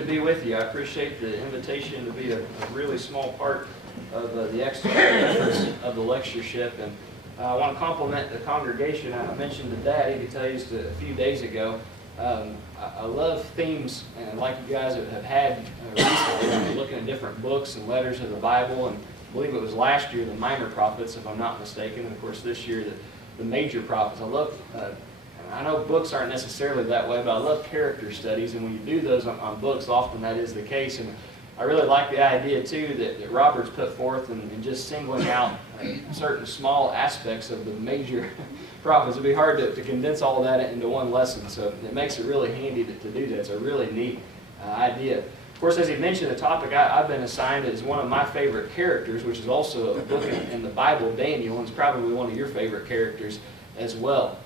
to be with you. I appreciate the invitation to be a really small part of the extra efforts of the lectureship. And I want to compliment the congregation. I mentioned to Dad, he could tell you just a few days ago, I love themes, and like you guys have had recently, looking at different books and letters of the Bible, and I believe it was last year the minor prophets, if I'm not mistaken, and of course this year the major prophets. I love, I know books aren't necessarily that way, but I love character studies, and when you do those on books, often that is the case. And I really like the idea too that Robert's put forth in just singling out certain small aspects of the major prophets. It'd be hard to condense all of that into one lesson, so it makes it really handy to do that. It's a really neat idea. Of course, as he mentioned, the topic I've been assigned is one of my favorite characters, which is also a book in the Bible, Daniel, and it's probably one of your favorite characters as well.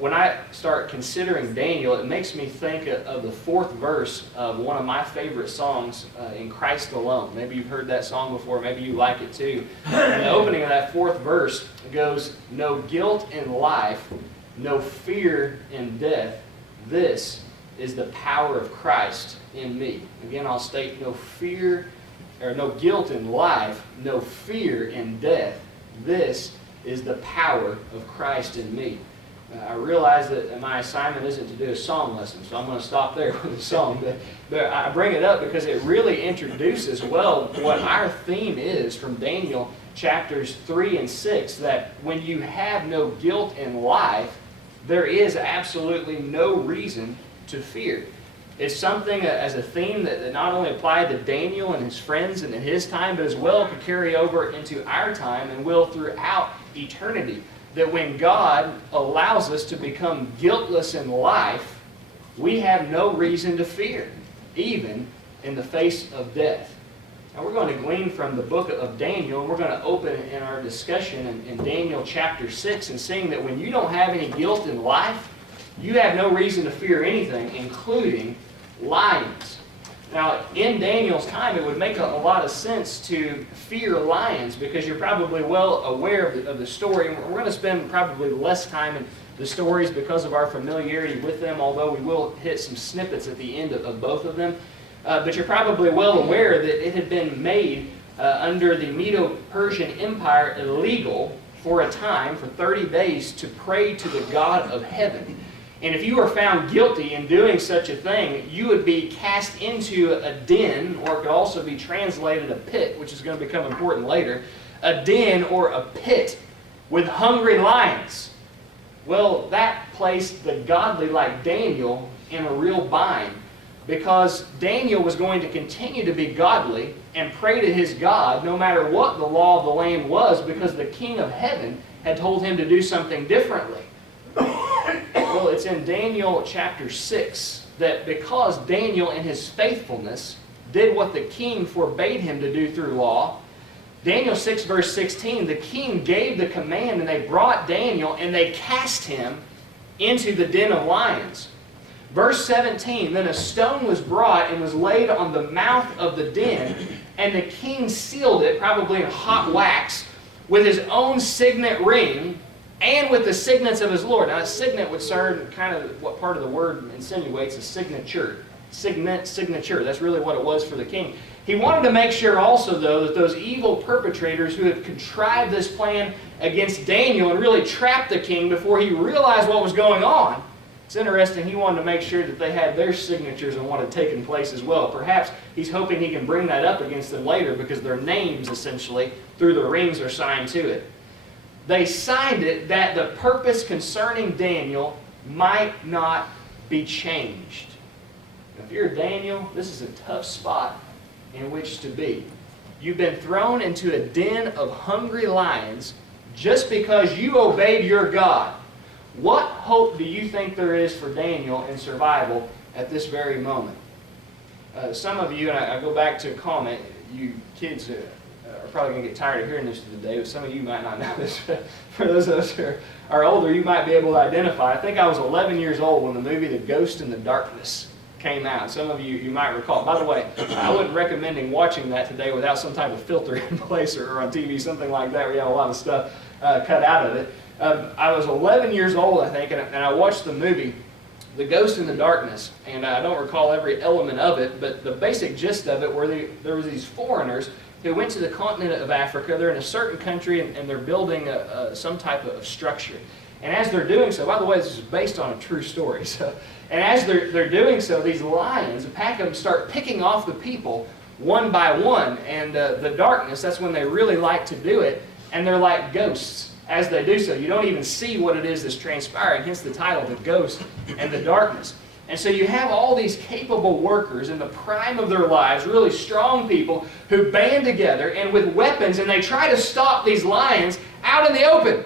When I start considering Daniel, it makes me think of the fourth verse of one of my favorite songs, In Christ Alone. Maybe you've heard that song before, maybe you like it too. And the opening of that fourth verse goes, "No guilt in life, no fear in death, this is the power of Christ in me." Again, I'll state, no guilt in life, no fear in death, this is the power of Christ in me. I realize that my assignment isn't to do a song lesson, so I'm going to stop there with the song. But I bring it up because it really introduces well what our theme is from Daniel chapters 3 and 6, that when you have no guilt in life, there is absolutely no reason to fear. It's something as a theme that not only applied to Daniel and his friends and in his time, but as well could carry over into our time and will throughout eternity. That when God allows us to become guiltless in life, we have no reason to fear, even in the face of death. Now we're going to glean from the book of Daniel, and we're going to open in our discussion in Daniel chapter 6, and seeing that when you don't have any guilt in life, you have no reason to fear anything, including lions. Now, in Daniel's time, it would make a lot of sense to fear lions because you're probably well aware of the story. And we're going to spend probably less time in the stories because of our familiarity with them, although we will hit some snippets at the end of both of them. But you're probably well aware that it had been made under the Medo-Persian Empire illegal for a time, for 30 days, to pray to the God of heaven. And if you were found guilty in doing such a thing, you would be cast into a den, or it could also be translated a pit, which is going to become important later. A den or a pit with hungry lions. Well, that placed the godly like Daniel in a real bind, because Daniel was going to continue to be godly and pray to his God no matter what the law of the land was, because the King of Heaven had told him to do something differently. Well, it's in Daniel chapter 6 that because Daniel in his faithfulness did what the king forbade him to do through law, Daniel 6 verse 16, the king gave the command and they brought Daniel and they cast him into the den of lions. Verse 17, then a stone was brought and was laid on the mouth of the den, and the king sealed it, probably in hot wax, with his own signet ring, and with the signets of his Lord. Now, a signet would serve kind of what part of the word insinuates, a signature. Signature. That's really what it was for the king. He wanted to make sure also, though, that those evil perpetrators who had contrived this plan against Daniel and really trapped the king before he realized what was going on, it's interesting, he wanted to make sure that they had their signatures on what had taken place as well. Perhaps he's hoping he can bring that up against them later because their names, essentially, through the rings are signed to it. They signed it that the purpose concerning Daniel might not be changed. If you're Daniel, this is a tough spot in which to be. You've been thrown into a den of hungry lions just because you obeyed your God. What hope do you think there is for Daniel in survival at this very moment? Some of you, and I go back to a comment, you kids are probably going to get tired of hearing this today, but some of you might not know this. For those of us who are older, you might be able to identify. I think I was 11 years old when the movie The Ghost in the Darkness came out. Some of you might recall. By the way, I wouldn't recommend watching that today without some type of filter in place or on TV, something like that, where you have a lot of stuff cut out of it. I was 11 years old, I think, and I watched the movie. The Ghost in the Darkness, and I don't recall every element of it, but the basic gist of it were there was these foreigners who went to the continent of Africa. They're in a certain country, and they're building some type of structure. And as they're doing so, by the way, this is based on a true story. And as they're doing so, these lions, a pack of them, start picking off the people one by one. And the darkness, that's when they really like to do it. And they're like ghosts as they do so. You don't even see what it is that's transpiring, hence the title, The Ghost and the Darkness. And so you have all these capable workers in the prime of their lives, really strong people who band together and with weapons, and they try to stop these lions out in the open.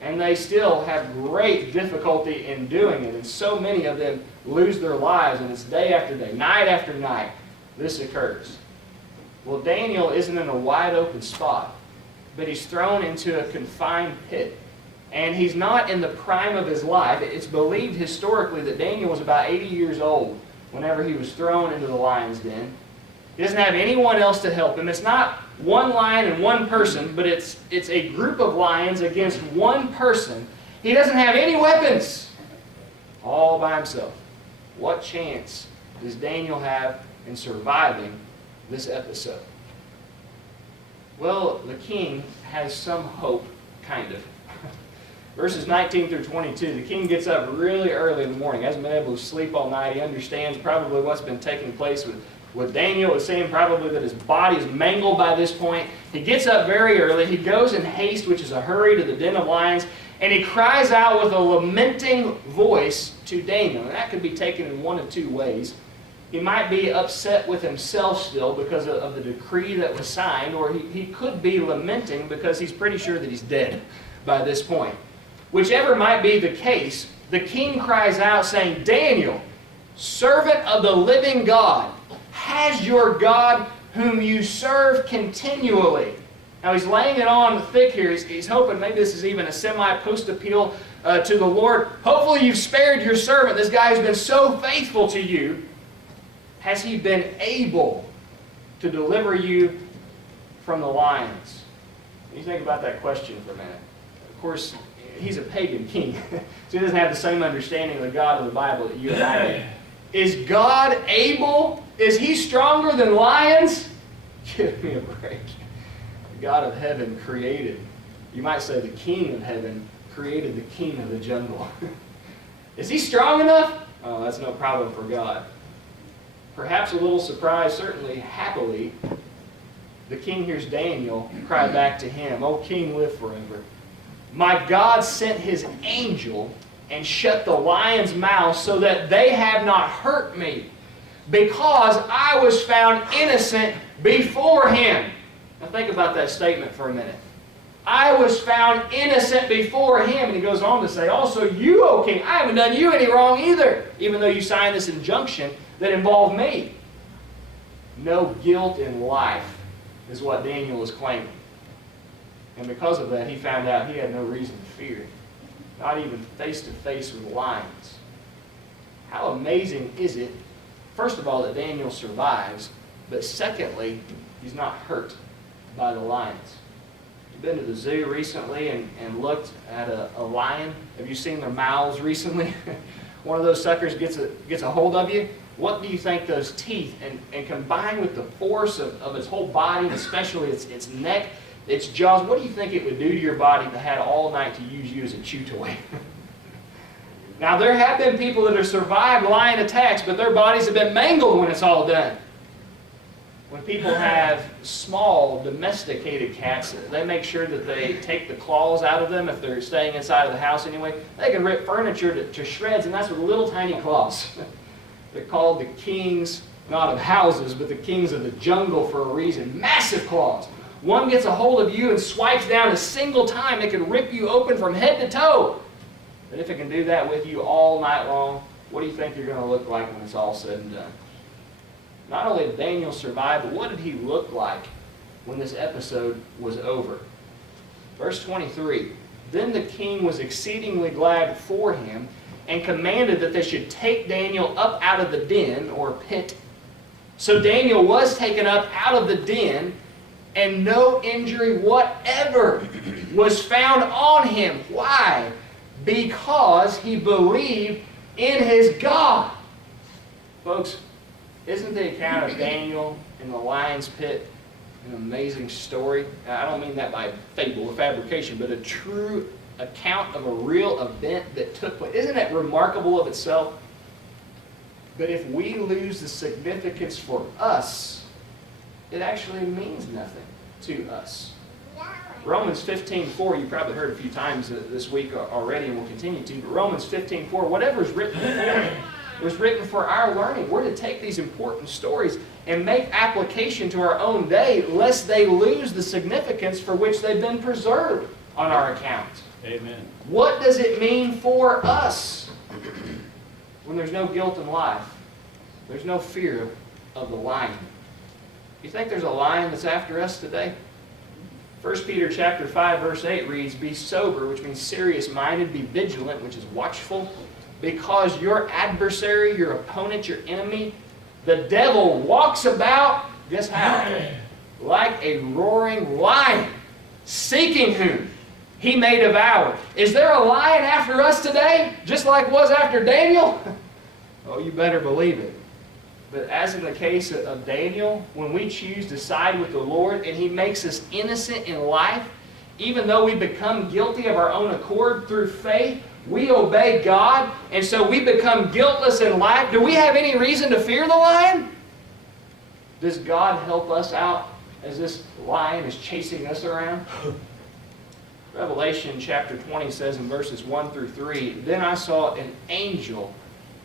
And they still have great difficulty in doing it. And so many of them lose their lives, and it's day after day, night after night, this occurs. Well, Daniel isn't in a wide open spot, but he's thrown into a confined pit. And he's not in the prime of his life. It's believed historically that Daniel was about 80 years old whenever he was thrown into the lion's den. He doesn't have anyone else to help him. It's not one lion and one person, but it's a group of lions against one person. He doesn't have any weapons, all by himself. What chance does Daniel have in surviving this episode? Well, the king has some hope, kind of. Verses 19 through 22, the king gets up really early in the morning, hasn't been able to sleep all night. He understands probably what's been taking place with Daniel. It's saying probably that his body is mangled by this point. He gets up very early. He goes in haste, which is a hurry, to the den of lions, and he cries out with a lamenting voice to Daniel. And that could be taken in one of two ways. He might be upset with himself still because of the decree that was signed, or he could be lamenting because he's pretty sure that he's dead by this point. Whichever might be the case, the king cries out saying, "Daniel, servant of the living God, has your God whom you serve continually." Now he's laying it on thick here. He's hoping maybe this is even a semi-post appeal to the Lord. Hopefully you've spared your servant. This guy has been so faithful to you. Has he been able to deliver you from the lions? You think about that question for a minute. Of course, he's a pagan king, so he doesn't have the same understanding of the God of the Bible that you and I do. Is God able? Is he stronger than lions? Give me a break. The God of heaven created, you might say the king of heaven created the king of the jungle. Is he strong enough? Oh, that's no problem for God. Perhaps a little surprised, certainly happily, the king hears Daniel cry back to him, "O king, live forever. My God sent his angel and shut the lions' mouths so that they have not hurt me, because I was found innocent before him." Now think about that statement for a minute. I was found innocent before him. And he goes on to say, also you, O king, I haven't done you any wrong either, even though you signed this injunction that involved me. No guilt in life is what Daniel is claiming. And because of that, he found out he had no reason to fear. Not even face to face with lions. How amazing is it, first of all, that Daniel survives, but secondly, he's not hurt by the lions. You've been to the zoo recently and looked at a lion. Have you seen their mouths recently? One of those suckers gets a hold of you. What do you think those teeth, and combined with the force of its whole body, especially its neck, its jaws, what do you think it would do to your body if it had all night to use you as a chew toy? Now, there have been people that have survived lion attacks, but their bodies have been mangled when it's all done. When people have small, domesticated cats, they make sure that they take the claws out of them if they're staying inside of the house anyway. They can rip furniture to shreds, and that's with little tiny claws. They're called the kings, not of houses, but the kings of the jungle for a reason. Massive claws. One gets a hold of you and swipes down a single time. It can rip you open from head to toe. But if it can do that with you all night long, what do you think you're going to look like when it's all said and done? Not only did Daniel survive, but what did he look like when this episode was over? Verse 23, "Then the king was exceedingly glad for him and commanded that they should take Daniel up out of the den," or pit. "So Daniel was taken up out of the den, and no injury whatever was found on him." Why? Because he believed in his God. Folks, isn't the account of Daniel in the lion's pit an amazing story? I don't mean that by fable or fabrication, but a true account of a real event that took place. Isn't that remarkable of itself? But if we lose the significance for us, it actually means nothing to us. Romans 15:4, you probably heard a few times this week already and will continue to, but Romans 15:4, whatever is written before it was written for our learning. We're to take these important stories and make application to our own day, lest they lose the significance for which they've been preserved on our account. Amen. What does it mean for us when there's no guilt in life? There's no fear of the lion. You think there's a lion that's after us today? 1 Peter chapter 5, verse 8 reads, "Be sober," which means serious-minded, "be vigilant," which is watchful, because your adversary, your opponent, your enemy, the devil, walks about, guess how? Like a roaring lion, seeking whom he may devour. Is there a lion after us today, just like was after Daniel? Oh, you better believe it. But as in the case of Daniel, when we choose to side with the Lord and he makes us innocent in life, even though we become guilty of our own accord through faith, we obey God, and so we become guiltless in life. Do we have any reason to fear the lion? Does God help us out as this lion is chasing us around? Revelation chapter 20 says in verses 1 through 3, "Then I saw an angel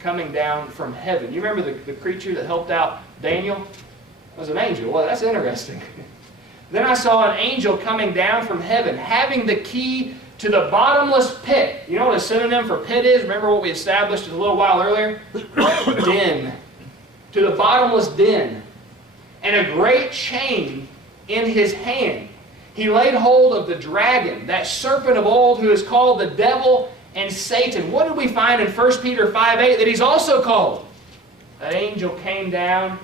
coming down from heaven." You remember the creature that helped out Daniel? It was an angel. Well, that's interesting. "Then I saw an angel coming down from heaven, having the key to the bottomless pit." You know what a synonym for pit is? Remember what we established a little while earlier? Den. To the bottomless den. "And a great chain in his hand. He laid hold of the dragon, that serpent of old, who is called the devil and Satan." What did we find in 1 Peter 5:8 that he's also called? That angel came down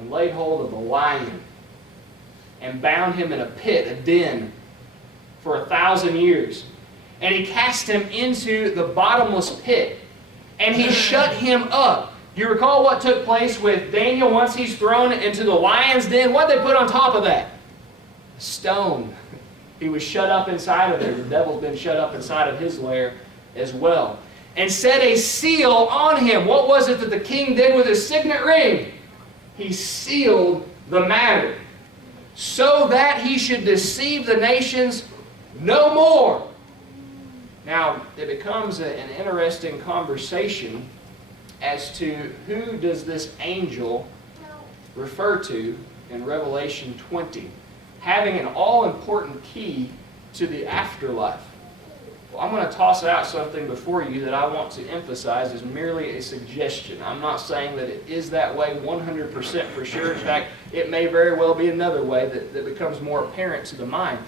and laid hold of the lion and bound him in a pit, a den, for 1,000 years. And he cast him into the bottomless pit, and he shut him up. Do you recall what took place with Daniel once he's thrown into the lion's den? What did they put on top of that? A stone. He was shut up inside of there. The devil's been shut up inside of his lair as well. And set a seal on him. What was it that the king did with his signet ring? He sealed the matter, so that he should deceive the nations no more. Now, it becomes an interesting conversation as to who does this angel refer to in Revelation 20, having an all-important key to the afterlife. Well, I'm going to toss out something before you that I want to emphasize as merely a suggestion. I'm not saying that it is that way 100% for sure. In fact, it may very well be another way that becomes more apparent to the mind.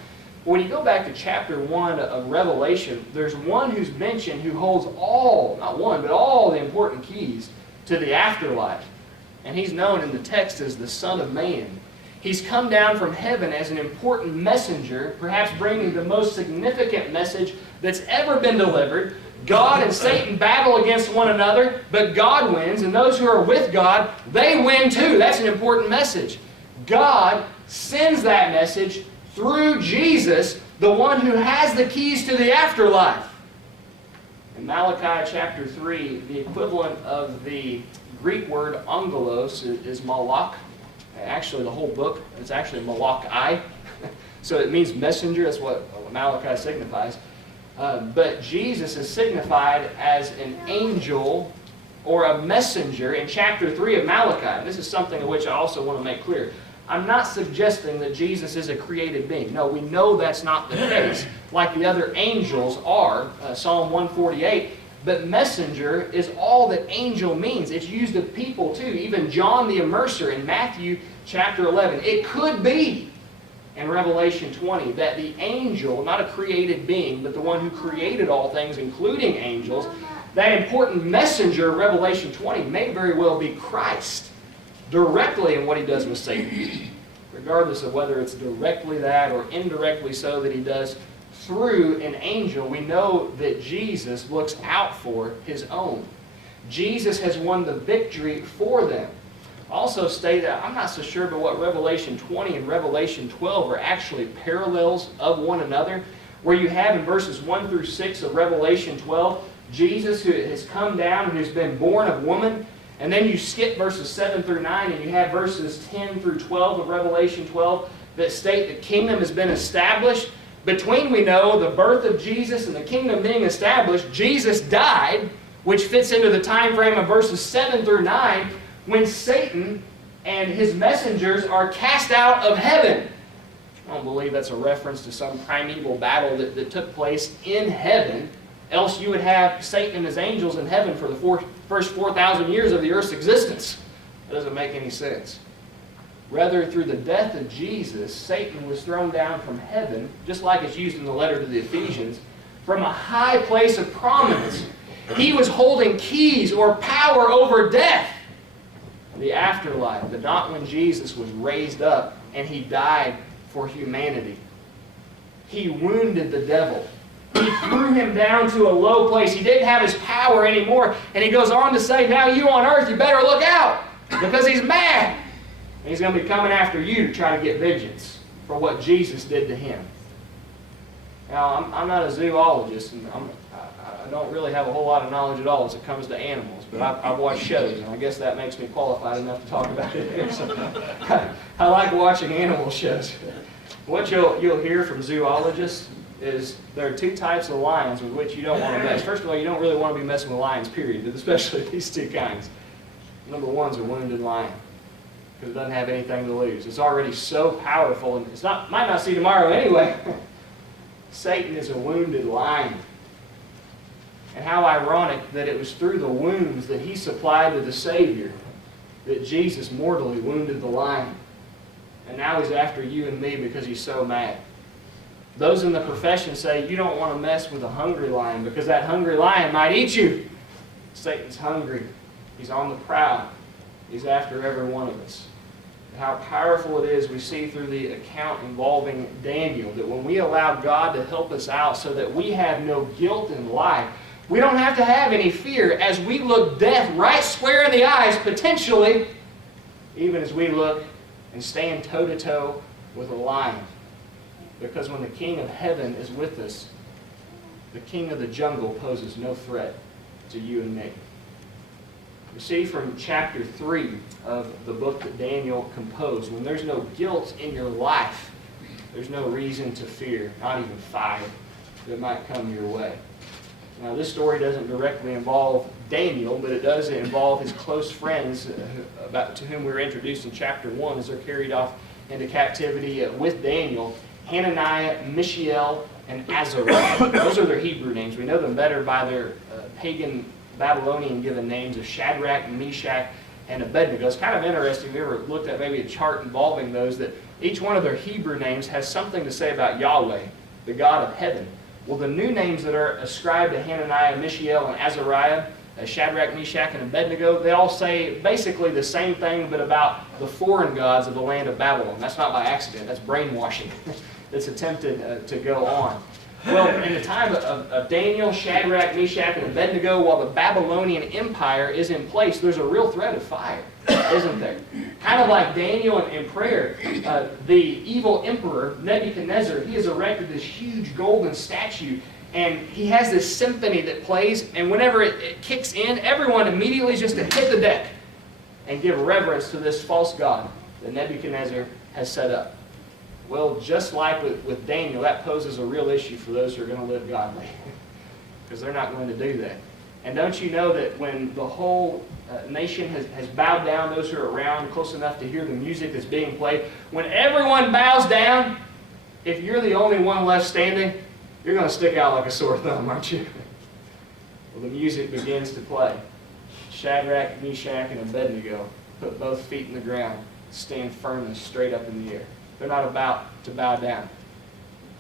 When you go back to chapter 1 of Revelation, there's one who's mentioned who holds all, not one, but all the important keys to the afterlife. And he's known in the text as the Son of Man. He's come down from heaven as an important messenger, perhaps bringing the most significant message that's ever been delivered. God and Satan battle against one another, but God wins, and those who are with God, they win too. That's an important message. God sends that message through Jesus, the one who has the keys to the afterlife. In Malachi chapter 3, the equivalent of the Greek word angelos is malach. Actually, the whole book, it's actually malachi. So it means messenger. That's what Malachi signifies. But Jesus is signified as an angel or a messenger in chapter 3 of Malachi. And this is something of which I also want to make clear. I'm not suggesting that Jesus is a created being. No, we know that's not the case, like the other angels are, Psalm 148. But messenger is all that angel means. It's used of people too. Even John the Immerser in Matthew chapter 11. It could be in Revelation 20 that the angel, not a created being, but the one who created all things, including angels, that important messenger of Revelation 20 may very well be Christ, directly in what he does with Satan, regardless of whether it's directly that or indirectly so that he does through an angel, we know that Jesus looks out for his own. Jesus has won the victory for them. Also stated, I'm not so sure, but what Revelation 20 and Revelation 12 are actually parallels of one another, where you have in verses 1 through 6 of Revelation 12, Jesus who has come down and who's been born of woman, and then you skip verses 7 through 9 and you have verses 10 through 12 of Revelation 12 that state the kingdom has been established. Between, we know, the birth of Jesus and the kingdom being established, Jesus died, which fits into the time frame of verses 7 through 9, when Satan and his messengers are cast out of heaven. I don't believe that's a reference to some primeval battle that took place in heaven. Else you would have Satan and his angels in heaven for the first 4,000 years of the earth's existence. That doesn't make any sense. Rather, through the death of Jesus, Satan was thrown down from heaven, just like it's used in the letter to the Ephesians, from a high place of prominence. He was holding keys or power over death. The afterlife, but not when Jesus was raised up and he died for humanity. He wounded the devil. He threw him down to a low place. He didn't have his power anymore. And he goes on to say, now you on earth, you better look out, because he's mad. And he's going to be coming after you to try to get vengeance for what Jesus did to him. Now, I'm not a zoologist, and I don't really have a whole lot of knowledge at all as it comes to animals, but I've watched shows, and I guess that makes me qualified enough to talk about it here. So, I like watching animal shows. What you'll hear from zoologists is there are two types of lions with which you don't want to mess. First of all, you don't really want to be messing with lions, period, especially these two kinds. Number one is a wounded lion, because it doesn't have anything to lose. It's already so powerful, and might not see tomorrow anyway. Satan is a wounded lion. And how ironic that it was through the wounds that he supplied to the Savior that Jesus mortally wounded the lion. And now he's after you and me because he's so mad. Those in the profession say you don't want to mess with a hungry lion because that hungry lion might eat you. Satan's hungry. He's on the prowl. He's after every one of us. How powerful it is we see through the account involving Daniel, that when we allow God to help us out so that we have no guilt in life, we don't have to have any fear as we look death right square in the eyes, potentially, even as we look and stand toe-to-toe with a lion. Because when the King of Heaven is with us, the King of the jungle poses no threat to you and me. You see from chapter 3 of the book that Daniel composed, when there's no guilt in your life, there's no reason to fear, not even fire that might come your way. Now, this story doesn't directly involve Daniel, but it does involve his close friends to whom we were introduced in chapter 1 as they're carried off into captivity with Daniel. Hananiah, Mishael, and Azariah. Those are their Hebrew names. We know them better by their pagan Babylonian given names of Shadrach, Meshach, and Abednego. It's kind of interesting. If you ever looked at maybe a chart involving those, that each one of their Hebrew names has something to say about Yahweh, the God of heaven. Well, the new names that are ascribed to Hananiah, Mishael, and Azariah, Shadrach, Meshach, and Abednego, they all say basically the same thing, but about the foreign gods of the land of Babylon. That's not by accident. That's brainwashing that's attempted to go on. Well, in the time of Daniel, Shadrach, Meshach, and Abednego, while the Babylonian Empire is in place, there's a real threat of fire, isn't there? Kind of like Daniel in prayer, the evil emperor, Nebuchadnezzar, he has erected this huge golden statue, and he has this symphony that plays, and whenever it kicks in, everyone immediately is just to hit the deck and give reverence to this false god that Nebuchadnezzar has set up. Well, just like with Daniel, that poses a real issue for those who are going to live godly, because they're not going to do that. And don't you know that when the whole nation has bowed down, those who are around close enough to hear the music that's being played, when everyone bows down, if you're the only one left standing, you're going to stick out like a sore thumb, aren't you? Well, the music begins to play. Shadrach, Meshach, and Abednego put both feet in the ground, stand firm and straight up in the air. They're not about to bow down.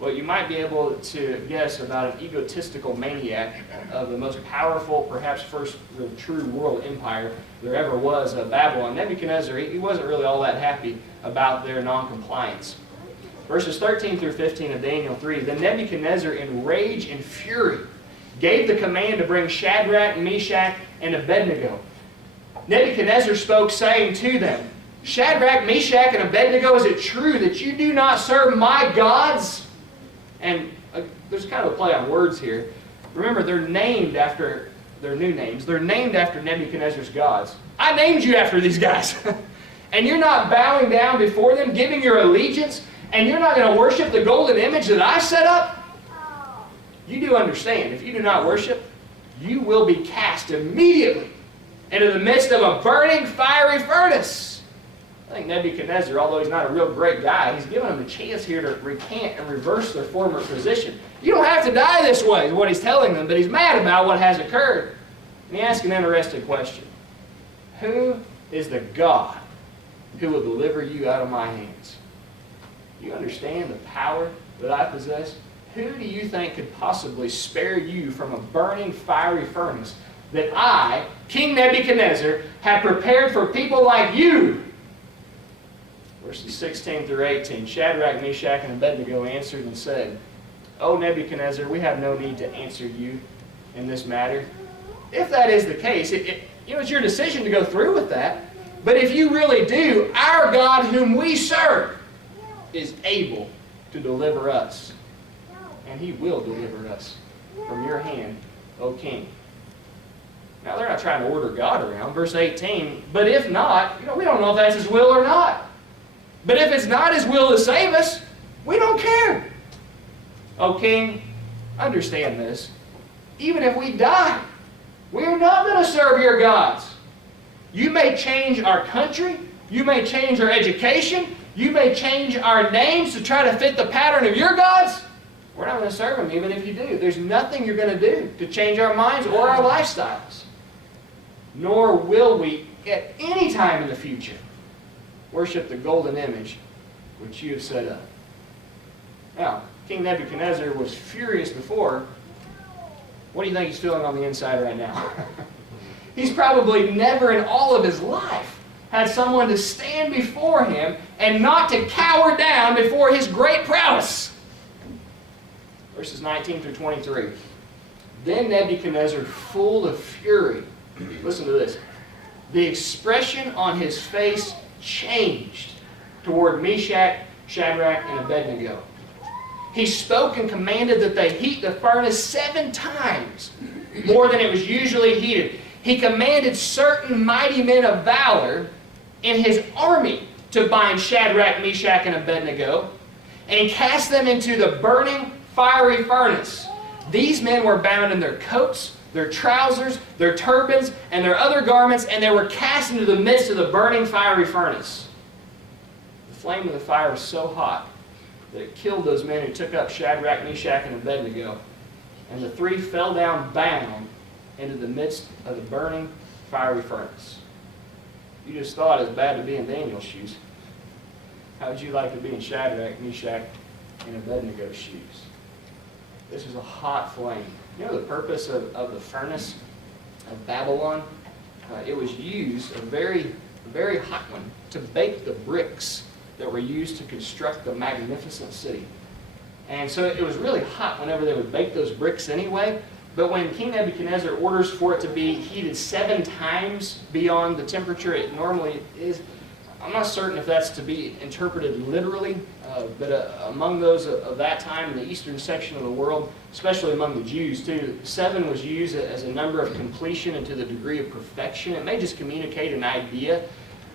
Well, you might be able to guess about an egotistical maniac of the most powerful, perhaps first true world empire there ever was, Babylon. Nebuchadnezzar, he wasn't really all that happy about their non-compliance. Verses 13 through 15 of Daniel 3. Then Nebuchadnezzar, in rage and fury, gave the command to bring Shadrach, Meshach, and Abednego. Nebuchadnezzar spoke, saying to them, Shadrach, Meshach, and Abednego, is it true that you do not serve my gods? And there's kind of a play on words here. Remember, they're named after their new names. They're named after Nebuchadnezzar's gods. I named you after these guys. And you're not bowing down before them, giving your allegiance, and you're not going to worship the golden image that I set up? You do understand, if you do not worship, you will be cast immediately into the midst of a burning, fiery furnace. I think Nebuchadnezzar, although he's not a real great guy, he's given them a chance here to recant and reverse their former position. You don't have to die this way, is what he's telling them, but he's mad about what has occurred. And he asks an interesting question. Who is the God who will deliver you out of my hands? You understand the power that I possess? Who do you think could possibly spare you from a burning, fiery furnace that I, King Nebuchadnezzar, have prepared for people like you? Verses 16 through 18, Shadrach, Meshach, and Abednego answered and said, O Nebuchadnezzar, we have no need to answer you in this matter. If that is the case, it's your decision to go through with that. But if you really do, our God whom we serve is able to deliver us. And He will deliver us from your hand, O King. Now, they're not trying to order God around. Verse 18, but if not, we don't know if that's His will or not. But if it's not His will to save us, we don't care. O King, understand this. Even if we die, we are not going to serve your gods. You may change our country. You may change our education. You may change our names to try to fit the pattern of your gods. We're not going to serve them even if you do. There's nothing you're going to do to change our minds or our lifestyles. Nor will we at any time in the future worship the golden image which you have set up. Now, King Nebuchadnezzar was furious before. What do you think he's feeling on the inside right now? He's probably never in all of his life had someone to stand before him and not to cower down before his great prowess. Verses 19 through 23. Then Nebuchadnezzar, full of fury, listen to this, the expression on his face changed toward Meshach, Shadrach, and Abednego. He spoke and commanded that they heat the furnace 7 times more than it was usually heated. He commanded certain mighty men of valor in his army to bind Shadrach, Meshach, and Abednego and cast them into the burning, fiery furnace. These men were bound in their coats, their trousers, their turbans, and their other garments, and they were cast into the midst of the burning, fiery furnace. The flame of the fire was so hot that it killed those men who took up Shadrach, Meshach, and Abednego. And the 3 fell down bound into the midst of the burning, fiery furnace. You just thought it was bad to be in Daniel's shoes. How would you like to be in Shadrach, Meshach, and Abednego's shoes? This is a hot flame. You know the purpose of the furnace of Babylon? It was used, a very, very hot one, to bake the bricks that were used to construct the magnificent city. And so it was really hot whenever they would bake those bricks anyway. But when King Nebuchadnezzar orders for it to be heated 7 times beyond the temperature it normally is, I'm not certain if that's to be interpreted literally, but among those of that time in the eastern section of the world, especially among the Jews too, 7 was used as a number of completion and to the degree of perfection. It may just communicate an idea.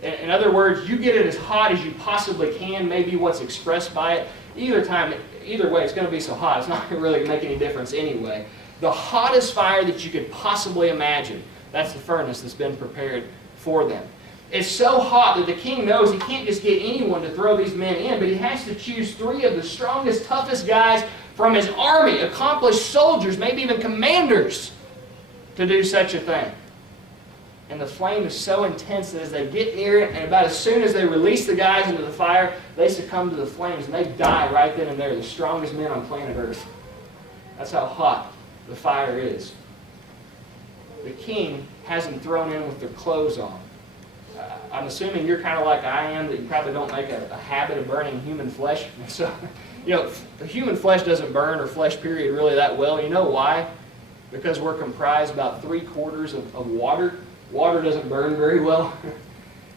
In other words, you get it as hot as you possibly can, maybe what's expressed by it. Either way, it's going to be so hot, it's not going to really make any difference anyway. The hottest fire that you could possibly imagine, that's the furnace that's been prepared for them. It's so hot that the king knows he can't just get anyone to throw these men in, but he has to choose 3 of the strongest, toughest guys from his army, accomplished soldiers, maybe even commanders, to do such a thing. And the flame is so intense that as they get near it, and about as soon as they release the guys into the fire, they succumb to the flames and they die right then and there, the strongest men on planet Earth. That's how hot the fire is. The king has them thrown in with their clothes on. I'm assuming you're kind of like I am, that you probably don't make a habit of burning human flesh. So, the human flesh doesn't burn, or flesh period, really that well. You know why? Because we're comprised about 3/4 of water. Water doesn't burn very well.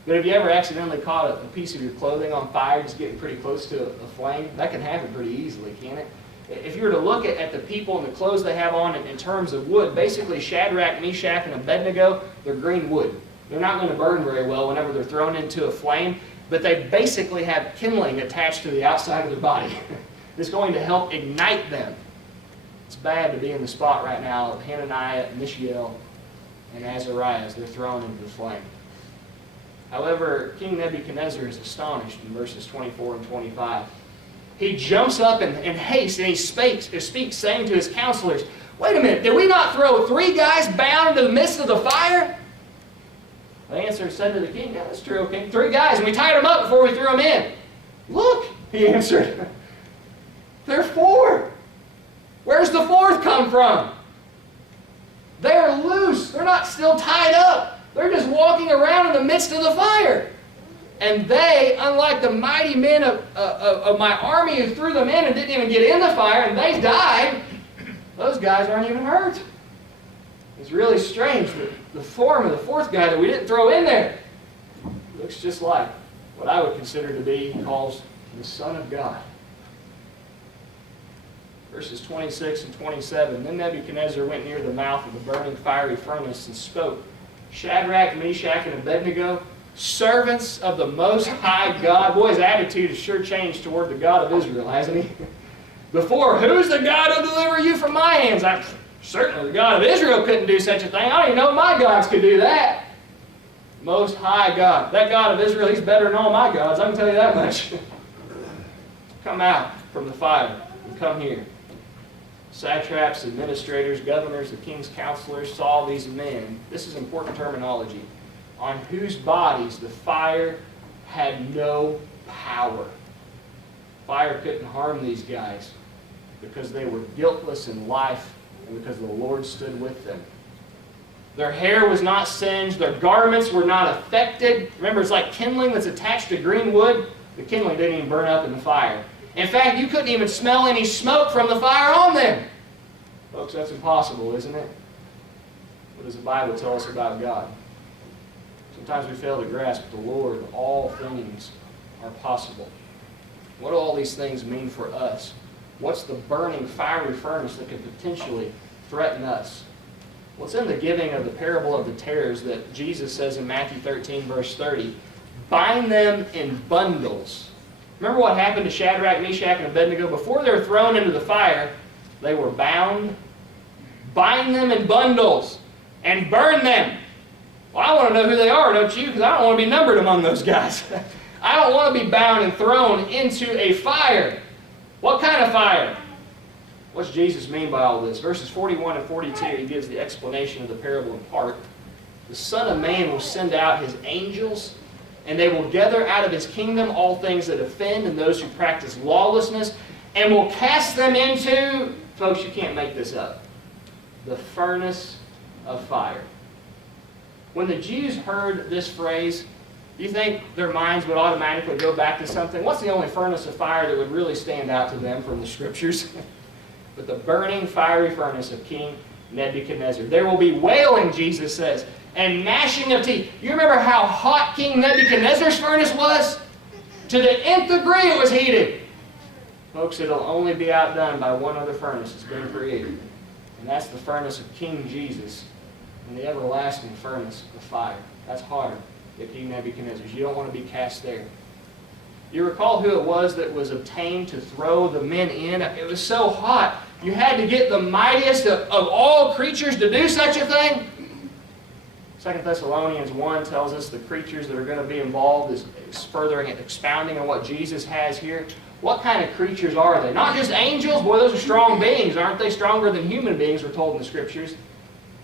But if you ever accidentally caught a piece of your clothing on fire, just getting pretty close to a flame, that can happen pretty easily, can't it? If you were to look at the people and the clothes they have on in terms of wood, basically Shadrach, Meshach, and Abednego, they're green wood. They're not going to burn very well whenever they're thrown into a flame, but they basically have kindling attached to the outside of their body. It's going to help ignite them. It's bad to be in the spot right now of Hananiah, Mishael, and Azariah as they're thrown into the flame. However, King Nebuchadnezzar is astonished in verses 24 and 25. He jumps up in haste, and he speaks, saying to his counselors, "Wait a minute, did we not throw 3 guys bound into the midst of the fire?" They answered and said to the king, "Yeah, that's true, okay. 3 guys, and we tied them up before we threw them in." "Look," he answered, "there are 4. Where's the 4th come from?" They're loose. They're not still tied up. They're just walking around in the midst of the fire. And they, unlike the mighty men of my army who threw them in and didn't even get in the fire, and they died, those guys aren't even hurt. It's really strange that the form of the 4th guy that we didn't throw in there looks just like what I would consider to be, he calls the Son of God. Verses 26 and 27, Then Nebuchadnezzar went near the mouth of the burning fiery furnace and spoke, "Shadrach, Meshach, and Abednego, servants of the Most High God." Boy, his attitude has sure changed toward the God of Israel, hasn't he? Before, "Who's the God who will deliver you from my hands?" Certainly the God of Israel couldn't do such a thing. I don't even know my gods could do that. Most High God. That God of Israel, he's better than all my gods, I can tell you that much. "Come out from the fire and come here." Satraps, administrators, governors, the king's counselors saw these men. This is important terminology. On whose bodies the fire had no power. Fire couldn't harm these guys because they were guiltless in life and because the Lord stood with them. Their hair was not singed. Their garments were not affected. Remember, it's like kindling that's attached to green wood. The kindling didn't even burn up in the fire. In fact, you couldn't even smell any smoke from the fire on them. Folks, that's impossible, isn't it? What does the Bible tell us about God? Sometimes we fail to grasp the Lord. All things are possible. What do all these things mean for us? What's the burning fiery furnace that could potentially threaten us? Well, it's in the giving of the parable of the tares that Jesus says in Matthew 13, verse 30, "Bind them in bundles." Remember what happened to Shadrach, Meshach, and Abednego? Before they were thrown into the fire, they were bound. Bind them in bundles and burn them. Well, I want to know who they are, don't you? Because I don't want to be numbered among those guys. I don't want to be bound and thrown into a fire. What kind of fire? What's Jesus mean by all this? Verses 41 and 42, he gives the explanation of the parable in part. "The Son of Man will send out his angels, and they will gather out of his kingdom all things that offend and those who practice lawlessness, and will cast them into," folks, you can't make this up, "the furnace of fire." When the Jews heard this phrase, do you think their minds would automatically go back to something? What's the only furnace of fire that would really stand out to them from the Scriptures? But the burning fiery furnace of King Nebuchadnezzar. There will be wailing, Jesus says, and gnashing of teeth. You remember how hot King Nebuchadnezzar's furnace was? To the nth degree it was heated. Folks, it'll only be outdone by one other furnace that's been created. And that's the furnace of King Jesus and the everlasting furnace of fire. That's hotter than King Nebuchadnezzar's. You don't want to be cast there. You recall who it was that was obtained to throw the men in? It was so hot. You had to get the mightiest of all creatures to do such a thing. 2 Thessalonians 1 tells us the creatures that are going to be involved is furthering and expounding on what Jesus has here. What kind of creatures are they? Not just angels. Boy, those are strong beings. Aren't they stronger than human beings, we're told in the Scriptures?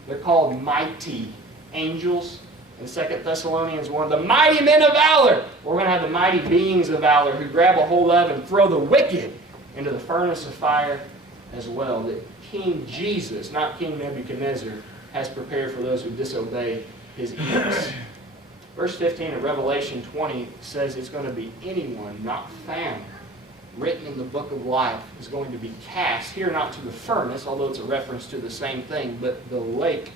They're called mighty angels. In 2 Thessalonians 1, the mighty men of valor. We're going to have the mighty beings of valor who grab a hold of and throw the wicked into the furnace of fire as well. That King Jesus, not King Nebuchadnezzar, has prepared for those who disobey his edicts. Verse 15 of Revelation 20 says it's going to be anyone not found written in the book of life is going to be cast, here not to the furnace, although it's a reference to the same thing, but the lake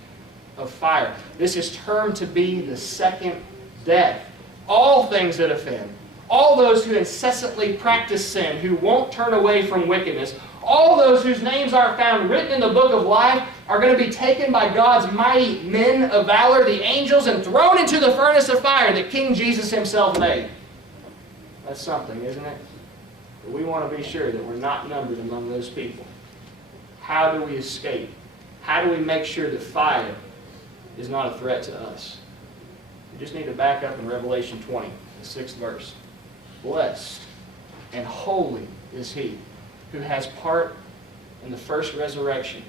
of fire. This is termed to be the second death. All things that offend, all those who incessantly practice sin, who won't turn away from wickedness, all those whose names aren't found written in the book of life are going to be taken by God's mighty men of valor, the angels, and thrown into the furnace of fire that King Jesus himself made. That's something, isn't it? But we want to be sure that we're not numbered among those people. How do we escape? How do we make sure that fire is not a threat to us? We just need to back up in Revelation 20, the 6th verse. Blessed and holy is he who has part in the first resurrection.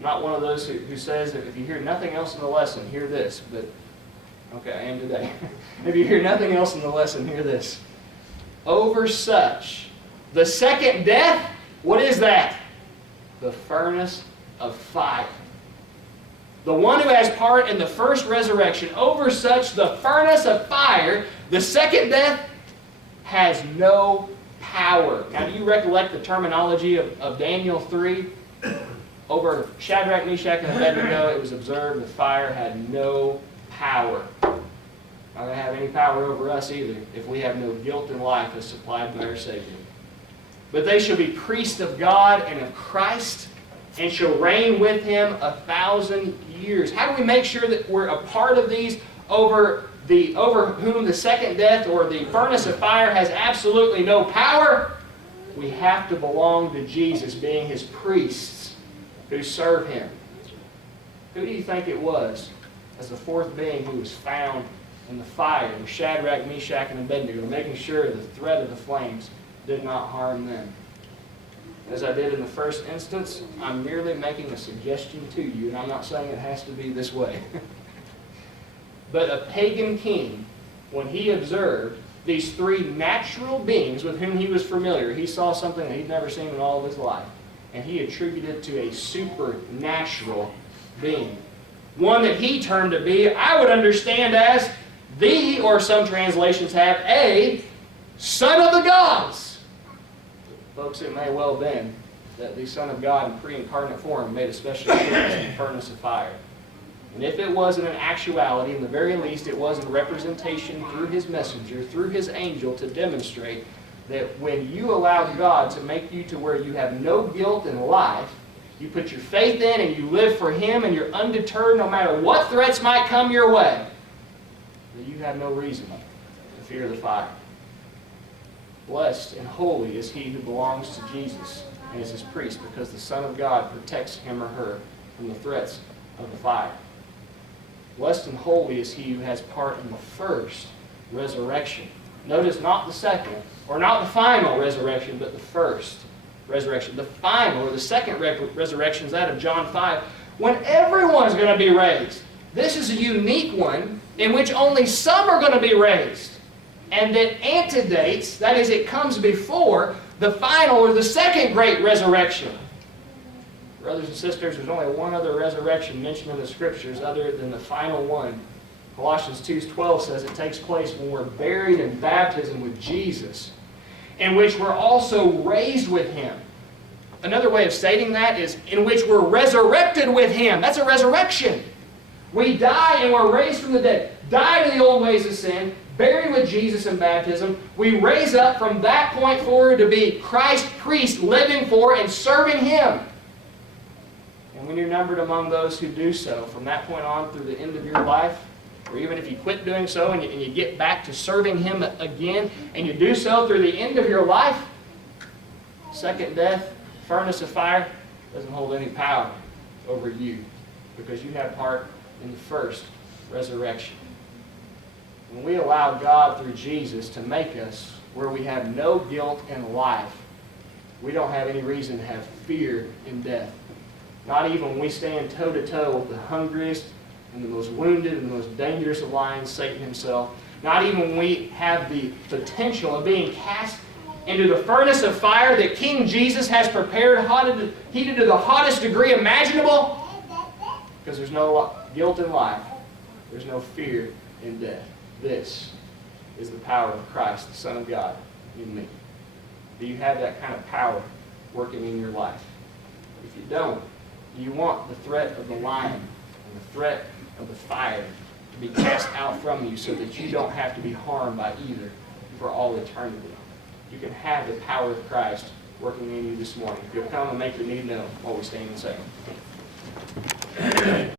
Not one of those who says that if you hear nothing else in the lesson, hear this. But, okay, I am today. If you hear nothing else in the lesson, hear this. Over such, the second death, what is that? The furnace of fire. The one who has part in the first resurrection, over such the furnace of fire, the second death has no power. Now, do you recollect the terminology of Daniel 3? Over Shadrach, Meshach, and Abednego, it was observed the fire had no power. Not going to have any power over us either if we have no guilt in life as supplied by our Savior. But they shall be priests of God and of Christ, and shall reign with him 1,000 years. How do we make sure that we're a part of these over whom the second death or the furnace of fire has absolutely no power? We have to belong to Jesus, being his priests who serve him. Who do you think it was as the fourth being who was found in the fire with Shadrach, Meshach, and Abednego, making sure the threat of the flames did not harm them? As I did in the first instance, I'm merely making a suggestion to you, and I'm not saying it has to be this way. But a pagan king, when he observed these three natural beings with whom he was familiar, he saw something that he'd never seen in all of his life, and he attributed it to a supernatural being. One that he termed to be, I would understand as the, or some translations have, a son of the gods. Folks, it may well have been that the Son of God in pre-incarnate form made a special appearance in the furnace of fire. And if it wasn't an actuality, in the very least it was a representation through his messenger, through his angel, to demonstrate that when you allow God to make you to where you have no guilt in life, you put your faith in and you live for him, and you're undeterred no matter what threats might come your way, that you have no reason to fear the fire. Blessed and holy is he who belongs to Jesus and is his priest, because the Son of God protects him or her from the threats of the fire. Blessed and holy is he who has part in the first resurrection. Notice not the second, or not the final resurrection, but the first resurrection. The final, or the second resurrection is that of John 5, when everyone's going to be raised. This is a unique one in which only some are going to be raised. And that antedates, that is, it comes before the final or the second great resurrection. Brothers and sisters, there's only one other resurrection mentioned in the Scriptures other than the final one. Colossians 2:12 says it takes place when we're buried in baptism with Jesus, in which we're also raised with him. Another way of stating that is in which we're resurrected with him. That's a resurrection. We die and we're raised from the dead. Die to the old ways of sin, buried with Jesus in baptism. We raise up from that point forward to be Christ's priest, living for and serving him. And when you're numbered among those who do so, from that point on through the end of your life, or even if you quit doing so and you get back to serving him again, and you do so through the end of your life, second death, furnace of fire, doesn't hold any power over you, because you have part in the first resurrection. When we allow God through Jesus to make us where we have no guilt in life, we don't have any reason to have fear in death. Not even when we stand toe-to-toe with the hungriest and the most wounded and the most dangerous of lions, Satan himself. Not even when we have the potential of being cast into the furnace of fire that King Jesus has prepared, heated to the hottest degree imaginable, because there's no guilt in life. There's no fear in death. this is the power of Christ, the Son of God, in me. Do you have that kind of power working in your life? If you don't, do you want the threat of the lion and the threat of the fire to be cast out from you so that you don't have to be harmed by either for all eternity? You can have the power of Christ working in you this morning. If you'll come and make your need known while we stand and sing.